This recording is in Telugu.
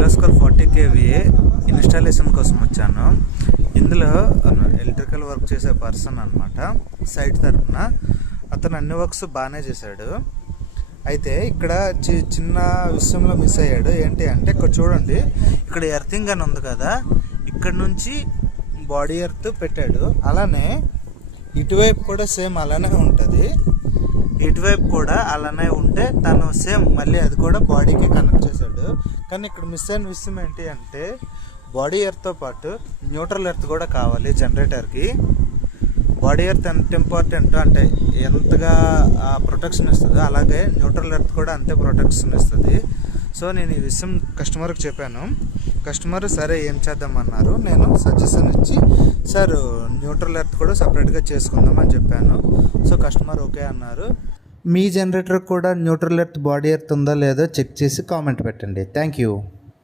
కిర్లోస్కర్ 40 kVA ఇన్స్టాలేషన్ కోసం వచ్చాను. ఇందులో ఎలక్ట్రికల్ వర్క్ చేసే పర్సన్ అనమాట, సైట్ తరఫున. అతను అన్ని వర్క్స్ బాగానే చేశాడు. అయితే ఇక్కడ చిన్న విషయంలో మిస్ అయ్యాడు. ఏంటి అంటే ఇక్కడ చూడండి, ఇక్కడ ఎర్తింగ్ అని ఉంది కదా, ఇక్కడ నుంచి బాడీ ఎర్త్ పెట్టాడు. అలానే ఇటువైపు కూడా సేమ్ అలానే ఉంటుంది. ఇటువైపు కూడా అలానే ఉంటే తను సేమ్ మళ్ళీ అది కూడా బాడీకి కనెక్ట్ చేశాడు. కానీ ఇక్కడ మిస్ అయిన విషయం ఏంటి అంటే బాడీ ఎర్త్తో పాటు న్యూట్రల్ ఎర్త్ కూడా కావాలి జనరేటర్కి. బాడీ ఎర్త్ ఎంత ఇంపార్టెంట్ అంటే ఎంతగా ప్రొటెక్షన్ ఇస్తుందో అలాగే న్యూట్రల్ ఎర్త్ కూడా అంతే ప్రొటెక్షన్ ఇస్తుంది. సో నేను ఈ విషయం కస్టమర్కి చెప్పాను. కస్టమర్ సరే ఏం చేద్దామన్నారు. నేను సజెషన్ ఇచ్చి సార్ న్యూట్రల్ ఎర్త్ కూడా సపరేట్గా చేసుకుందామని చెప్పాను. సో కస్టమర్ ఓకే అన్నారు. మీ జనరేటర్ కూడా న్యూట్రల్ ఎర్త్ బాడీ ఎర్త్ ఉందో లేదో చెక్ చేసి కామెంట్ పెట్టండి. Thank you.